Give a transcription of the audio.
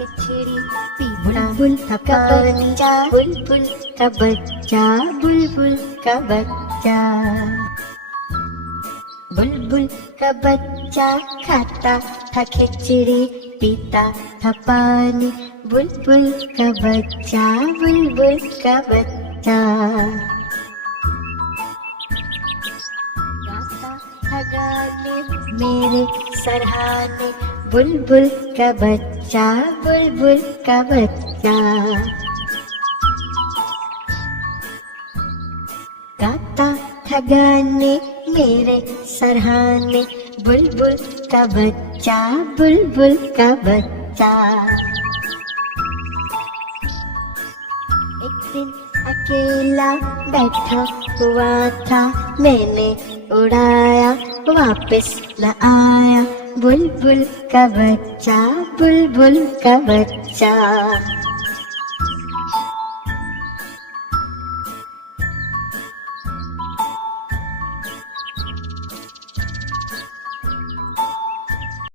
खिचड़ी पीता बुलबुल का बच्चा, बुलबुल का बच्चा, बुलबुल का बच्चा। बुलबुल का बच्चा खाता था खिचड़ी पीता था पानी, बुलबुल का बच्चा, बुलबुल का बच्चा। गाता था गाने मेरे सरहाने, बुलबुल का बच्चा, बुलबुल का बच्चा। गाता था गाने मेरे सरहाने, बुलबुल का बच्चा, बुलबुल का बच्चा। एक दिन अकेला बैठा हुआ था, मैंने उड़ाया वापस न आया, बुलबुल का बच्चा, बुलबुल का बच्चा।